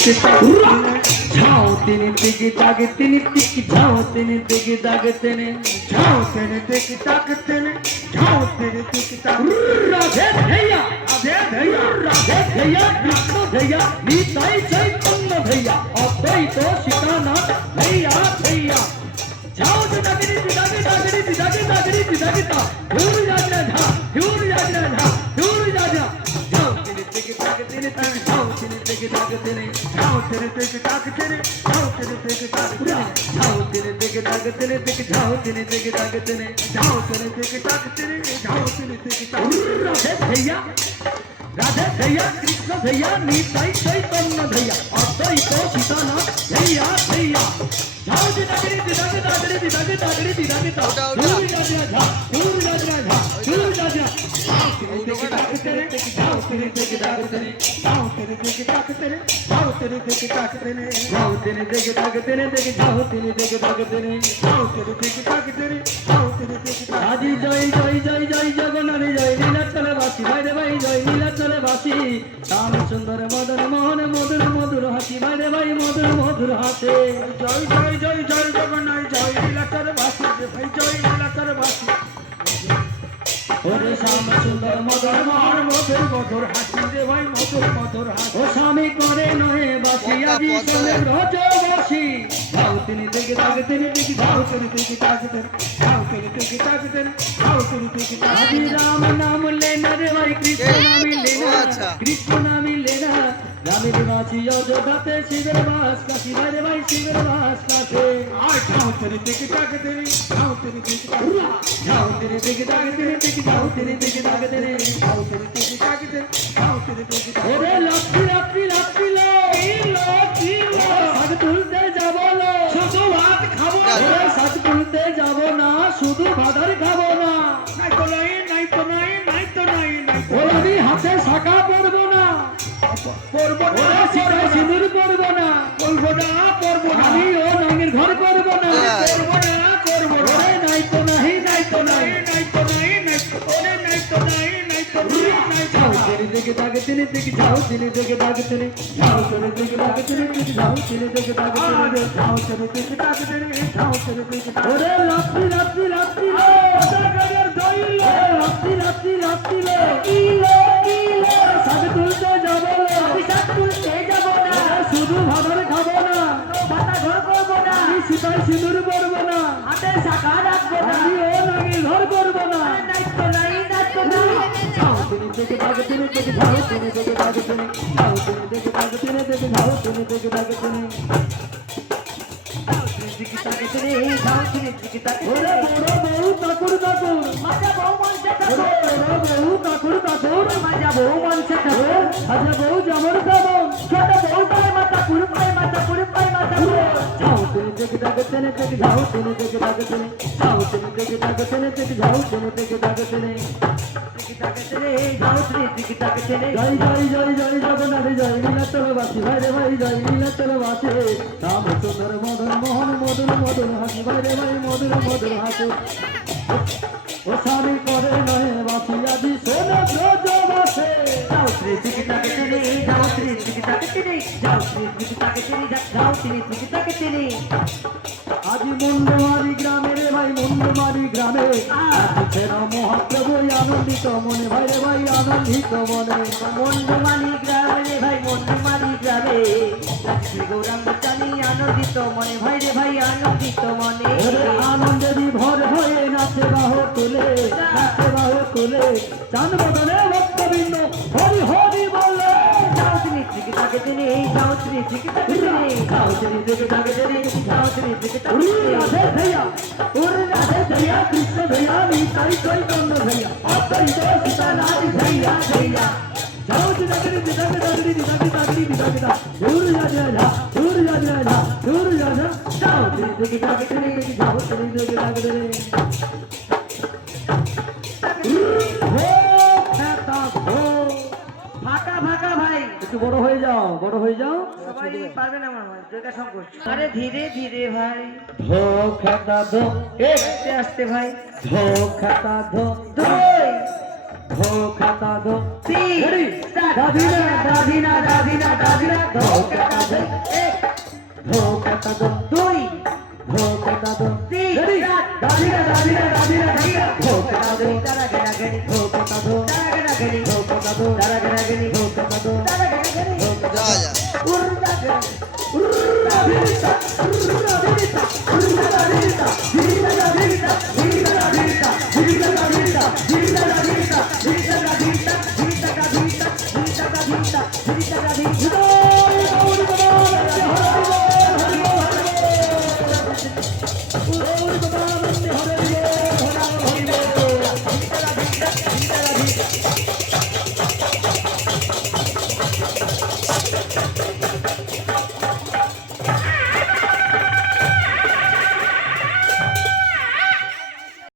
ঝাও তিনি দিকে দাগে তিনি দিকে ঝাও তিনি দিকে দাগে তিনি ঝাও তিনি দিকে দাগে তিনি ঝাও তিনি দিকে দাগে রাধে भैया राधे भैया कृष्ण भैया निताई चैतन्य भैया अद्वैत सीतानाथ भैया भैया ঝাও দাগিরি দাগে দাগিরি দাগে দাগিরি দাগে তা दूर जागना झा दूर जागना झा दूर जागना ঝাও তিনি দিকে দাগে তিনি ঝাও তিনি দিকে দাগে তিনি ঝাও তিনি দিকে দাগে তিনি ঝাও তিনি দিকে দাগে তিনি ঝাও তিনি দিকে দাগে তিনি দিকে ঝাও তিনি দিকে দাগে তিনি ঝাও তিনি দিকে দাগে তিনি ঝাও তিনি দিকে দাগে राधे भैया कृष्ण भैया निताई चैतन्य भैया अद्वैत सीतानाथ भैया भैया ঝাও দাগিরি দাগে দাগিরি দাগে দাগিরি দাগে তা दूर जागना झा दूर जागना झा दूर जागना ঝাও তিনি দিকে দাগে তিনি ঝাও তিনি দিকে দাগে তিনি ঝাও তিনি দিকে দাগে তিনি ঝাও তিনি দিকে দাগে তিনি ঝাও তিনি দিকে দাগে তিনি ঝাও তিনি দিকে দাগে তিনি ঝাও তিনি দিকে দাগে আজি জয় জয় জয় জয় জগন্নাথ জয় নীলাচলে বাসী ভাই রে ভাই জয় নীলাচলে বাসী শ্যাম সুন্দর মদন মোহন মধুর মধুর হাসি ভাই রে ভাই মধুর মধুর হাসে জয় জয় জয় জয় জগন্নাথ জয় নীলাচলে বাসী ভাই জয় নীলাচলে বাসী ওরে শ্যাম সুন্দর মদন মোহন মধুর মধুর হাসি রে ভাই মধুর মধুর হাসি ও স্বামী করে নহে বাসি আজি চলে ব্রজ বাসি ঝাও তিনি দিকে দাগে তিনি দিকে ঝাও তিনি দিকে দাগে তিনি ঝাও তিনি দিকে দাগে তিনি ঝাও তিনি দিকে দাগে তিনি রাম নাম लेना रे भाई कृष्ण नाम लेना कृष्ण नाम लेना रामेर बासी अयोध्याते शिवेर बास काशी रे भाई शिवेर बास काशे ঝাও তিনি দিকে দাগে তিনি ঝাও তিনি দিকে দাগে ঝাও তিনি দিকে দাগে তিনি দিকে ঝাও তিনি দিকে দাগে তিনি ঝাও তিনি দিকে দাগে তিনি ঝাও তিনি দিকে দাগে ওরে লাপি লাপি লাপি লো লাপি লো সাজ তুলতে যাব লো শুধু ভাত খাবো ওরে সাজ তুলতে যাব না শুধু ভাদার খাবো না নাই তো নাই নাই তো নাই নাই তো নাই ওরে আমি হাতে শাখা পরব না পরব না সিধা সিঁদুর পরব না আমি ও নাঙ্গের ঘর করব না করব না ওরে নাই তো নাই নাই তো নাই নাই তো নাই নাই ওরে নাই তো নাই নাই তো নাই ঝাও তিনি দিকে দাগে তিনি দিকে ঝাও তিনি দিকে দাগে তিনি ঝাও তিনি দিকে দাগে তিনি দিকে ঝাও তিনি দিকে দাগে তিনি ঝাও তিনি দিকে দাগে তিনি ঝাও তিনি দিকে ওরে লাপি লাপি লাপি লো দাগের দইল লাপি লাপি লাপি লো কিলো কিলো সাজ তুলতে যাব লো আমি সাজ তুলতে যাব না শুধু ভাদার খাবো না ভাতা ঘর করব না আমি সিতাই সিঁদুর পরব না হাতে শাখা রাখবো না আমি ও নাঙ্গের ঘর করব না নাই তো নাই নাই তো নাই ঝাও তিনি দিকে দাগে তিনি দিকে ঝাও তিনি দিকে দাগে তিনি ঝাও তিনি দিকে দাগে তিনি দিকে ঝাও তিনি দিকে দাগে তিনি ঝাও তিনি দিকে দাগে তিনি ঝাও তিনি দিকে দাগে ওরে বড় বউ ঠাকুর ঠাকুর মাজা বউ মনসা ঠাকুর বড় বউ ঠাকুর ঠাকুর মাজা বউ মনসা ঠাকুর মাজা বউ জামর খাবো ছোট বউ পায় মাথা পুরু পায় মাথা পুরু পায় মাথা ঝাও তিনি দিকে দাগে তিনি দিকে ঝাও তিনি দিকে দাগে তিনি ঝাও তিনি দিকে দাগে তিনি দিকে ঝাও তিনি দিকে দাগে তিনি জয় জয় জয় জয় জগন্নাথ জয় নীলাচলে বাসী ভাই রে ভাই জয় নীলাচলে বাসী রাম সুন্দর মদন মোহন মধুর মধুর হাসি ভাই রে ভাই মধুর মধুর হাসি ও স্বামী করে নহে বাসি আজি সোনা ব্রজ বাসে যাও শ্রী দিকে তাকে তিনি যাও শ্রী দিকে তাকে তিনি যাও শ্রী দিকে তাকে তিনি যাও তিনি দিকে তাকে তিনি আজি মুন্ডমারি গ্রামে রে ভাই মুন্ডমারি গ্রামে ছেড়া মহাপ্রভু আনন্দিত মনে ভাই রে ভাই আনন্দিত মনে মুন্ডমারি গ্রামে রে ভাই মুন্ডমারি গ্রামে লক্ষ্মী গৌরাঙ্গ চানি আনন্দিত মনে ভাই রে ভাই আনন্দিত মনে আনন্দে বিভোর হয়ে নাচে বাহু তুলে নাচে বাহু তুলে চান বদনে ভক্তবৃন্দ হরি হরি বলে যাও তিনি দিকে তাকে তিনি যাও তিনি দিকে তাকে তিনি যাও তিনি দিকে তাকে তিনি যাও তিনি দিকে তাকে তিনি রাধে भैया ওরে রাধে भैया কৃষ্ণ भैया নিতাই চৈতন্য भैया অদ্বৈত সীতানাথ भैया भैया যাও তিনি দিকে তাকে তিনি দিকে তাকে তিনি दूर जा जा दूर जा जा दूर जा जा যাও তিনি দিকে তাকে তিনি যাও তিনি দিকে তাকে তিনি ফাঁকা ফাঁকা ভাই একটু বড় হয়ে যাও সবাই পারবে না আমার জায়গা সংকট আরে ধীরে ধীরে ভাই ধো খাতা ধো আস্তে আস্তে ভাই ধো খাতা ধো দুই ধো খাতা ধো তিন দাদিনা দাদিনা দাদিনা দাদিনা ধো